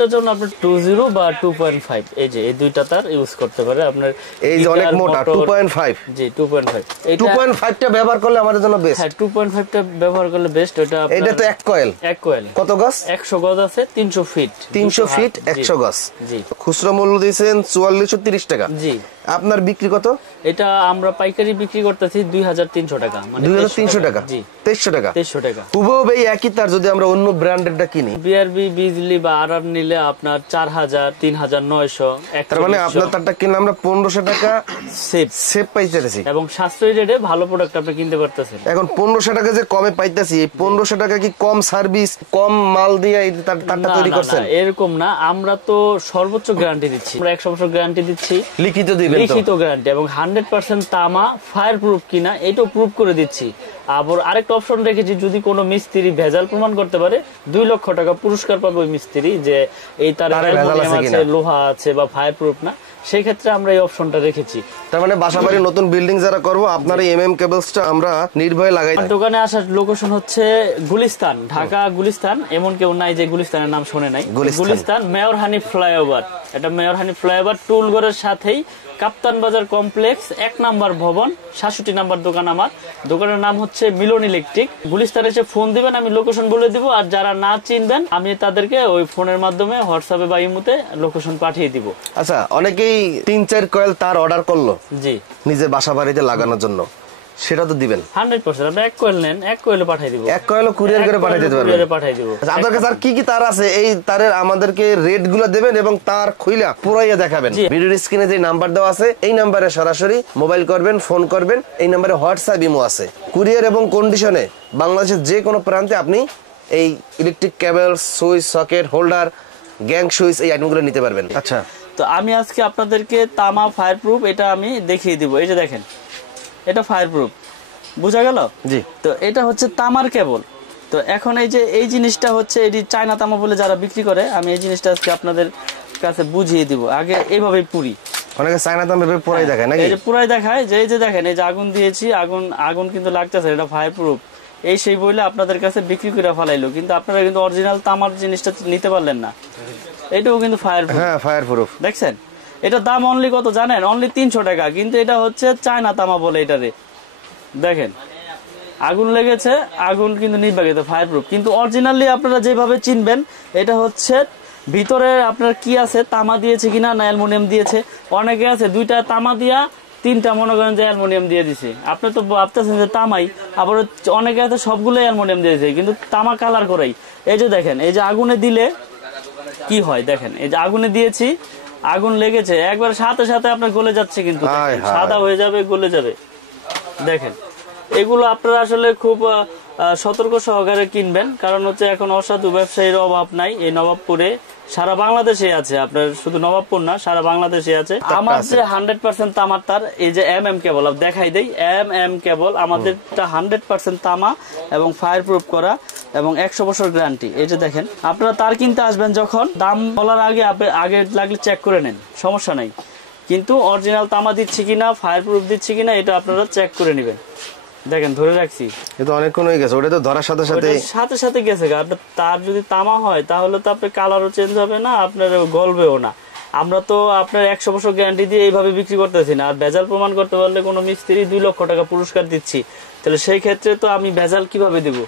এটার জন্য আপনি 20 বা 2.5 এই যে এই দুইটা তার ইউজ করতে পারে আপনার। এই যে অনেক মোটা 2.5, জি 2.5, এই 2.5 টা ব্যবহার করলে আমাদের জন্য বেস্ট। হ্যাঁ 2.5 টা ব্যবহার করলে বেস্ট। এটা তো এক কয়েল কত গজ? 100 গজ আছে, 300 ফিট 100 গজ। জি খুচরা মূল্য দিয়েছেন 4430 টাকা। জি আপনার বিক্রি কত? এটা আমরা পাইকারি বিক্রি করতেছি 2300 টাকা, মানে 2300 টাকা। জি 2300 টাকা। হুবহু এই একই তার যদি আমরা অন্য ব্র্যান্ডেরটা কিনি, বিআরবি, বিজলি বা আরআর নিলে আপনার 4000, 3900। তার মানে আপনার তারটা কিনলে আমরা 1500 টাকা সেভ পাইতেছি এবং সাশ্রয়ী রেটে ভালো প্রোডাক্ট আপনি কিনতে পারতেছেন। এখন 1500 টাকা যে কমে পাইতেছি, এই 1500 টাকা কি কম সার্ভিস কম মাল দিয়ে এই তারটা তৈরি করছেন? এরকম না, আমরা তো সর্বোচ্চ গ্যারান্টি দিচ্ছি, আমরা 100 বছর গ্যারান্টি দিচ্ছি, লিখিত দিবেন, লিখিত গ্যারান্টি, এবং 100% তামা ফায়ার প্রুফ কিনা এটাও প্রুফ করে দিচ্ছি। আবার আরেকটা অপশন রেখেছি, যদি কোনো মিস্ত্রি ভেজাল প্রমাণ করতে পারে 2 লক্ষ টাকা পুরস্কার পাবে ওই মিস্ত্রি, যে এই তার লোহা আছে বা ফায়ার প্রুফ না, সেই ক্ষেত্রে আমরা এই অপশনটা রেখেছি। তার মানে বাসাবাড়ি নতুন বিল্ডিং যারা করবো, আপনার এই এমএম কেবলসটা আমরা নির্ভয়ে লাগাই। দোকানে আসার লোকেশন হচ্ছে গুলিস্তান, ঢাকা গুলিস্তান। এমন কেউ নাই যে গুলিস্তানের নাম শুনে নাই। গুলিস্তান মেয়র হানিফ ফ্লাইওভার, এটা মেয়র হানিফ ফ্লাইওভার টুলঘরের সাথেই কাপ্তান বাজার কমপ্লেক্স 1 নাম্বার ভবন, 67 নাম্বার দোকান আমার। দোকানের নাম হচ্ছে মিলন ইলেকট্রিক। গুলিস্তানে এসে ফোন দিবেন, আমি লোকেশন বলে দিব। আর যারা না চিনবেন আমি তাদেরকে ওই ফোনের মাধ্যমে হোয়াটসঅ্যাপে বা ইমোতে লোকেশন পাঠিয়ে দিব। আচ্ছা, অনেকেই 3-4 কয়েল তার অর্ডার করলো জি নিজের বাসা বাড়িতে লাগানোর জন্য, সেটা তো দিবেন 100%। আপনি 1 কয়েল নেন, 1 কয়েলে পাঠিয়ে দিব, 1 কয়েলও কুরিয়ার করে পাঠিয়ে দিতে পারবেন। পাঠিয়ে দিব। আপনার কাছে আর কি কি তার আছে, এই তারের আমাদেরকে রেট গুলো দেবেন এবং তার খুইলা পুরাইয়া দেখাবেন। ভিডিওর স্ক্রিনে যে নাম্বার দেওয়া আছে এই নাম্বারে সরাসরি মোবাইল করবেন, ফোন করবেন। এই নাম্বারে হোয়াটসঅ্যাপ ইমো আছে। কুরিয়ার এবং কন্ডিশনে বাংলাদেশের যে কোনো প্রান্তে আপনি এই electric cable, switch, socket, holder, gang switch এই আইটেমগুলো নিতে পারবেন। আচ্ছা, তো আমি আজকে আপনাদেরকে তামা ফায়ার প্রুফ এটা আমি দেখিয়ে দিব। এই যে দেখেন, এটা ফায়ার প্রুফ, বুঝা গেল? জি। তো এটা হচ্ছে তামার কেবল। তো এখন এই যে এই জিনিসটা হচ্ছে এটি চায়না তামা বলে যারা বিক্রি করে, আমি এই জিনিসটা আজকে আপনাদের কাছে বুঝিয়ে দিব। আগে এইভাবে পুরি, অনেকে চায়না তামা এভাবে পুরাই দেখায় নাকি? এই যে পুরাই দেখায়, যে এই যে দেখেন, এই যে আগুন দিয়েছি, আগুন কিন্তু লাগতেছে, এটা ফায়ার প্রুফ। এই সেই বইলে আপনাদের কাছে বিক্রি করে ফেলাইলো, কিন্তু আপনারা কিন্তু অরিজিনাল তামার জিনিসটা নিতে পারলেন না। এটাও কিন্তু ফায়ার প্রুফ। হ্যাঁ, ফায়ার প্রুফ। দেখছেন, এটার দাম অনলি কত জানেন? অনলি 300 টাকা, কিন্তু এটা হচ্ছে চায়না তামা বলে এটারে। দেখেন, আগুন লেগেছে, আগুন কিন্তু নির্বাচিত ফায়ার প্রুফ, কিন্তু অরিজিনালি আপনারা যেভাবে চিনবেন এটা হচ্ছে ভিতরে আপনার কি আছে, তামা দিয়েছে কিনা না অ্যালুমিনিয়াম দিয়েছে। অনেকে আছে 2টা তামা দিয়া 3টা মনে করেন যে অ্যালুমিনিয়াম দিয়ে দিছে, আপনি তো ভাবতেছেন যে তামাই, আবার অনেকে আছে সবগুলোই অ্যালুমিনিয়াম দিয়েছে, কিন্তু তামা কালার করেই। এই যে দেখেন, এই যে আগুনে দিলে কি হয় দেখেন, এই যে আগুনে দিয়েছি, আগুন লেগেছে, একবার সাথে সাথে আপনার গলে যাচ্ছে, কিন্তু সাদা হয়ে যাবে, গলে যাবে। দেখেন, এগুলো আপনারা আসলে খুব সতর্ক সহকারে কিনবেন, কারণ হচ্ছে এখন অসাধু ব্যবসায়ীর অভাব নাই। এই নবাবপুরে সারা বাংলাদেশে আছে, আপনার শুধু নবাবপুর না, সারা বাংলাদেশে আছে। আমার যে 100% তামার তার, এই যে এমএম কেবল দেখাই দেই, এমএম কেবল আমাদেরটা 100% তামা এবং ফায়ার প্রুফ করা এবং 100 বছর গ্যারান্টি। এই যে দেখেন, আপনারা তার কিনতে আসবেন যখন, দাম বলার আগে লাগলে চেক করে নেন, সমস্যা নাই, কিন্তু অরিজিনাল তামা দিচ্ছি কিনা, ফায়ার প্রুফ দিচ্ছি কিনা এটা আপনারা চেক করে নেবেন। দেখেন, ধরে রাখছি, এটা অনেকক্ষণ হয়ে গেছে, ওটা তো ধরার সাথে সাথে গেছে। আপনার তার যদি তামা হয় তাহলে তো আপনার কালারও চেঞ্জ হবে না, আপনার গলবেও না। আমরা তো আপনার 100 বছর গ্যারান্টি দিয়ে এইভাবে বিক্রি করতেছি না। আর ভেজাল প্রমাণ করতে পারলে কোনো মিস্ত্রি 2 লক্ষ টাকা পুরস্কার দিচ্ছি, তাহলে সেই ক্ষেত্রে তো আমি ভেজাল কিভাবে দিব?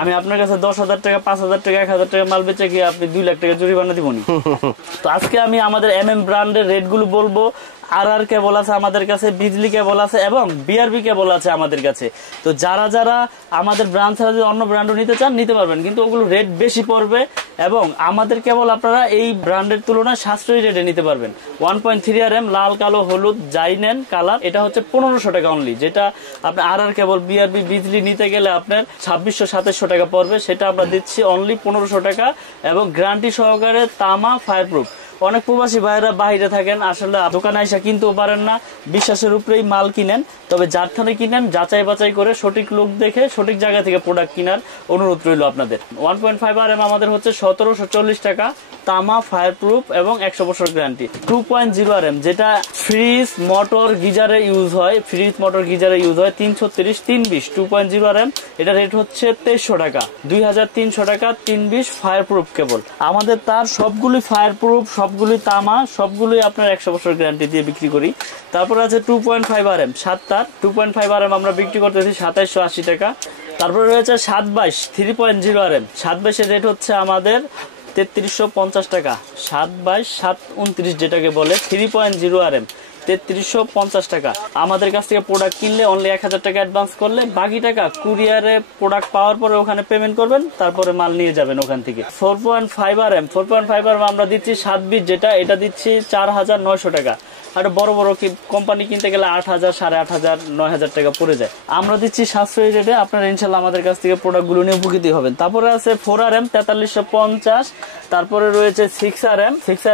আমি আপনার কাছে 10,000 টাকা, 5,000 টাকা, 1,000 টাকা মাল বেচে গিয়ে আপনি 2 লাখ টাকা জরিমানা দিবনি। তো আজকে আমি আমাদের এমএম ব্র্যান্ডের রেট গুলো বলবো। আরআর কেবল আছে আমাদের কাছে, বিজলি কেবল আছে এবং বিআরবি কেবল আছে আমাদের কাছে। তো যারা যারা আমাদের ব্র্যান্ড ছাড়া যদি অন্য ব্র্যান্ডও নিতে চান নিতে পারবেন, কিন্তু ওগুলো রেট বেশি পড়বে এবং আমাদের কেবল আপনারা এই ব্র্যান্ডের তুলনায় সাশ্রয়ী রেটে নিতে পারবেন। 1.3 RM লাল, কালো, হলুদ যাই নেন কালার, এটা হচ্ছে 1500 টাকা অনলি। যেটা আপনি আরআর কেবল, বিআরবি, বিজলি নিতে গেলে আপনার 2600-2700 টাকা পড়বে, সেটা আমরা দিচ্ছি অনলি 1500 টাকা এবং গ্যারান্টি সহকারে তামা ফায়ার প্রুফ। অনেক প্রবাসী ভাইয়েরা বাইরে থাকেন, আসলে দোকানে এসে কিনতেও পারেন না, বিশ্বাসের উপরেই মাল কিনেন। তবে যার থানে কিনেন যাচাই বাছাই করে সঠিক লোক দেখে সঠিক জায়গা থেকে প্রোডাক্ট কেনার অনুরোধ রইল আপনাদের। 1.5 RM আমাদের হচ্ছে 1740 টাকা, তামা ফায়ার প্রুফ এবং 100 বছর গ্যারান্টি। 2.0 RM যেটা ফ্রিজ মোটর গিজারে ইউজ হয়, 330 320 2.0 RM, এটা রেট হচ্ছে 2300 টাকা, 2300 টাকা 320 ফায়ার প্রুফ কেবল। আমাদের তার সবগুলি ফায়ার প্রুফ, সবগুলি তামা, সবগুলি আপনার 100 বছর গ্যারান্টি দিয়ে বিক্রি করি। তারপর আছে 2.5 RM 7 তার, 2.5 RM আমরা বিক্রি করতেছি 2780 টাকা। তারপরে রয়েছে 722 3.0 RM, 722 এর রেট হচ্ছে আমাদের 3350 টাকা, 722 729 যেটাকে বলে 3.0 RM 3350 টাকা। আমাদের কাছ থেকে প্রোডাক্ট কিনলে অনলি 1000 টাকা অ্যাডভান্স করলে বাকি টাকা কুরিয়ারে প্রোডাক্ট পাওয়ার পরে ওখানে পেমেন্ট করবেন, তারপরে মাল নিয়ে যাবেন ওখান থেকে। 4.5 RM আমরা দিচ্ছি 720 যেটা, এটা দিচ্ছি 4900 টাকা। আর বড় বড় কোম্পানি কিনতে গেলে 8000 8500 9000 টাকা পড়ে যায়। আমরা দিচ্ছি সাশ্রয়ী রেটে, আপনারা ইনশাল্লাহ আমাদের কাছ থেকে প্রোডাক্ট গুলো নিয়ে উপকৃত হবেন। তারপরে আছে 4 RM 4350, তারপরে রয়েছে 6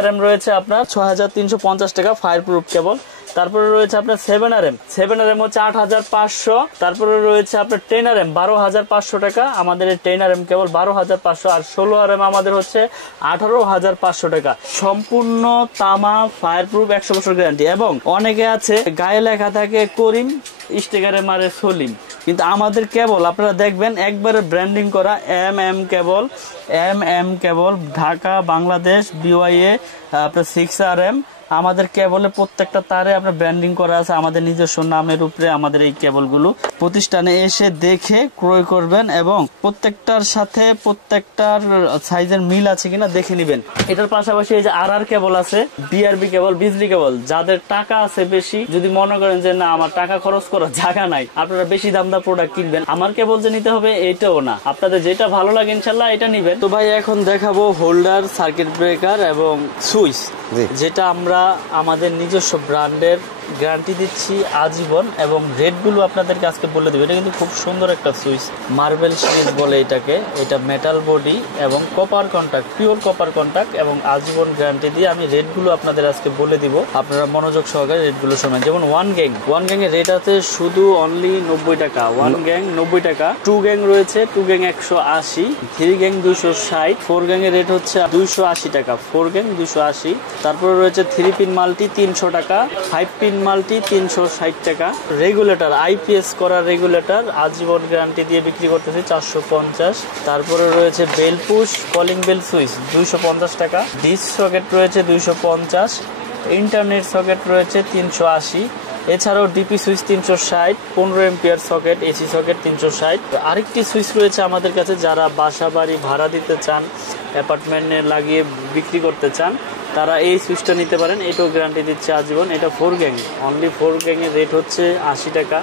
RM রয়েছে আপনার 6350 টাকা ফায়ার প্রুফ কেবল। তারপরে রয়েছে আপনার 7 RM হচ্ছে 8500, তারপরে রয়েছে আপনার 10 RM 12500 টাকা, আমাদের এই 10 RM কেবল 12500, আর 16 RM আমাদের হচ্ছে 18500 টাকা। সম্পূর্ণ তামা ফায়ার প্রুফ 100 বছর গ্যারান্টি। এবং অনেকে আছে গায়ে লেখা থাকে করিম, স্টিকারে মারে সলিম, কিন্তু আমাদের কেবল আপনারা দেখবেন একবারে ব্র্যান্ডিং করা MM কেবল ঢাকা বাংলাদেশ BYA আপনার 6 RM। আমাদের কেবলে প্রত্যেকটা তারে আপনার ব্র্যান্ডিং করা আছে আমাদের নিজস্ব নামের উপরে। আমাদের এই কেবলগুলো প্রতিষ্ঠানে এসে দেখে ক্রয় করবেন এবং প্রত্যেকটার সাথে প্রত্যেকটার সাইজের মিল আছে কিনা দেখে নেবেন। এটার পাশাপাশি এই যে RR কেবল আছে, BRB কেবল, বিজলি কেবল। যাদের টাকা আছে বেশি, যদি মনে করেন যে না আমার টাকা খরচ করার জায়গা নাই, আপনারা বেশি দামদার প্রোডাক্ট কিনবেন, আমার কেবল যে নিতে হবে এইটাও না, আপনাদের যেটা ভালো লাগে ইনশাল্লাহ এটা নিবেন। তো ভাই এখন দেখাবো হোল্ডার, সার্কিট ব্রেকার এবং সুইচ, যেটা আমরা আমাদের নিজস্ব ব্র্যান্ডের গ্যারান্টি দিচ্ছি আজীবন এবং রেটগুলো আপনাদেরকে আজকে বলে দেবো। এটা কিন্তু খুব সুন্দর একটা সুইচ, মার্বেল সিরিজ বলে এটাকে। এটা মেটাল বডি এবং copper contact, pure copper contact এবং আজীবন গ্যারান্টি দিয়ে আমি রেটগুলো আপনাদের আজকে বলে দিব। আপনারা মনোযোগ সহকারে রেটগুলো শোনেন। যেমন 1 গ্যাং এর রেট আছে শুধু অনলি 90 টাকা, 1 গ্যাং 90 টাকা। 2 গ্যাং রয়েছে, 2 গ্যাং 180, 3 গ্যাং 260, 4 গ্যাং এর রেট হচ্ছে 280 টাকা, 4 গ্যাং 280। তারপরে রয়েছে 3 পিন মাল্টি 300 টাকা, 5 পিন মাল্টি 360 টাকা। রেগুলেটর IPS করা রেগুলেটর আজীবন গ্যারান্টি দিয়ে বিক্রি করতেছি 450। তারপরে রয়েছে bell push calling bell switch 250 টাকা। ডিশ সকেট রয়েছে 250, ইন্টারনেট সকেট রয়েছে 380। এছাড়াও DP switch 360, 15 ampere socket, AC socket 360। আরেকটি সুইচ রয়েছে আমাদের কাছে, যারা বাসা বাড়ি ভাড়া দিতে চান, অ্যাপার্টমেন্টে লাগিয়ে বিক্রি করতে চান, তারা এই সুইচটা নিতে পারেন। এটাও গ্যারান্টি দিচ্ছে আজীবন। এটা 4 গ্যাং, অনলি 4 গ্যাংয়ের রেট হচ্ছে 80 টাকা।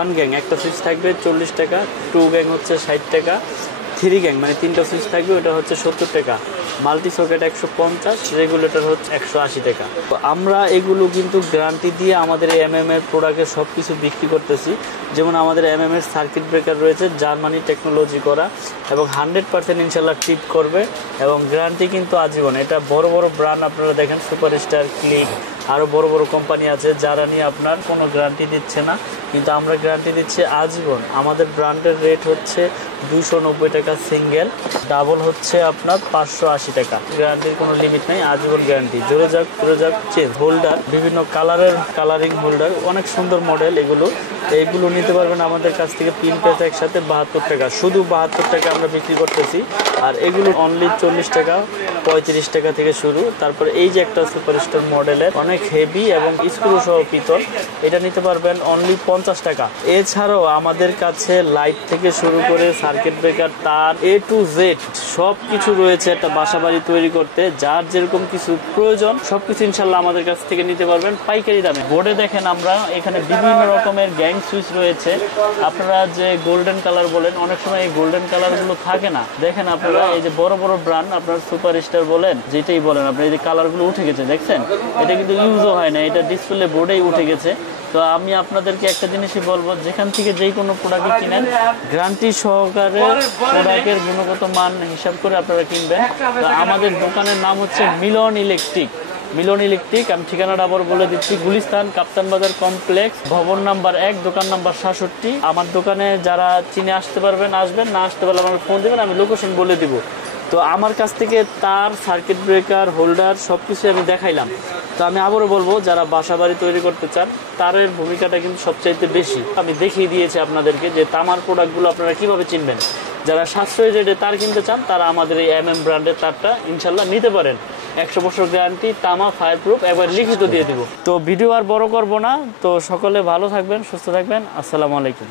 1 গ্যাং একটা সুইচ থাকবে 40 টাকা, 2 গ্যাং হচ্ছে 60 টাকা, 3 গ্যাং মানে 3টা সুইচ থাকবে ওটা হচ্ছে 70 টাকা, মাল্টি সকেট 150, রেগুলেটর হচ্ছে 180 টাকা। তো আমরা এগুলো কিন্তু গ্যারান্টি দিয়ে আমাদের এই MM এর প্রোডাক্টের সব কিছু বিক্রি করতেছি। যেমন আমাদের MM এর সার্কিট ব্রেকার রয়েছে জার্মানি টেকনোলজি করা এবং 100% ইনশাল্লাহ টিপ করবে এবং গ্যারান্টি কিন্তু আজীবন। এটা বড় বড় ব্র্যান্ড আপনারা দেখেন, সুপারস্টার, ক্লিক, আরও বড় বড় কোম্পানি আছে যারা নিয়ে আপনার কোনো গ্যারান্টি দিচ্ছে না, কিন্তু আমরা গ্যারান্টি দিচ্ছি আজীবন। আমাদের ব্র্যান্ডের রেট হচ্ছে 290 টাকা সিঙ্গেল, ডাবল হচ্ছে আপনার 580 টাকা। গ্যারান্টির কোনো লিমিট নেই, আজীবন গ্যারান্টি। জোরে যাক জোরে যাক চেঞ্জ। হোল্ডার বিভিন্ন কালারের, কালারিং হোল্ডার, অনেক সুন্দর মডেল এগুলো। এইগুলো নিতে পারবেন আমাদের কাছ থেকে 3 পিস একসাথে 72 টাকা, শুধু 72 টাকা আমরা বিক্রি করতেছি। আর এগুলো অনলি 40 টাকা 35 টাকা থেকে শুরু। তারপর এই যে একটা সুপারস্টার মডেলের অনেক হেভি এবং স্ক্রু সহ পিতল, এটা নিতে পারবেন অনলি 50 টাকা। এছাড়াও আমাদের কাছে লাইট থেকে শুরু করে সার্কিট ব্রেকার, তার A to Z সব কিছু রয়েছে একটা বাসা বাড়ি তৈরি করতে। যার যেরকম কিছু প্রয়োজন সবকিছু ইনশাল্লাহ আমাদের কাছ থেকে নিতে পারবেন পাইকারি দামে। বোর্ডে দেখেন আমরা এখানে বিভিন্ন রকমের গ্যাং সুইচ রয়েছে। আপনারা যে গোল্ডেন কালার বলেন, অনেক সময় এই গোল্ডেন কালার গুলো থাকে না। দেখেন আপনারা এই যে বড় বড় ব্র্যান্ড, আপনার সুপারস্টার বলেন, যেটাই বলেন, আপনি এই যে কালার গুলো উঠে গেছে দেখছেন, এটা কিন্তু ইউজও হয় না, এটা ডিসপ্লে বোর্ডেই উঠে গেছে। তো আমি আপনাদেরকে একটা জিনিসই বলবো, যেখান থেকে যেই কোনো প্রোডাক্ট কিনেন গ্যারান্টি সহকারে প্রোডাক্টের গুণগত মান হিসাব করে আপনারা কিনবেন। তো আমাদের দোকানের নাম হচ্ছে মিলন ইলেকট্রিক। মিলন ইলেকট্রিক, আমি ঠিকানাটা আবার বলে দিচ্ছি, গুলিস্তান কাপ্তান বাজার কমপ্লেক্স, ভবন নাম্বার 1, দোকান নাম্বার 67। আমার দোকানে যারা চিনে আসতে পারবেন আসবেন, না আসতে পারলে আমার ফোন দেবেন, আমি লোকেশন বলে দিব। তো আমার কাছ থেকে তার, সার্কিট ব্রেকার, হোল্ডার সবকিছু আমি দেখাইলাম। তো আমি আবারও বলবো, যারা বাসাবাড়ি তৈরি করতে চান তারের ভূমিকাটা কিন্তু সবচাইতে বেশি। আমি দেখিয়ে দিয়েছি আপনাদেরকে যে তামার প্রোডাক্টগুলো আপনারা কিভাবে চিনবেন। যারা সাশ্রয়ী রেটে তার কিনতে চান তারা আমাদের এই ব্র্যান্ডের তারটা ইনশাল্লাহ নিতে পারেন। 100 বছর গ্যারান্টি, তামা, ফায়ার প্রুফ, একবার লিখিত দিয়ে দিব। তো ভিডিও আর বড় করব না। তো সকলে ভালো থাকবেন, সুস্থ থাকবেন। আসসালামু আলাইকুম।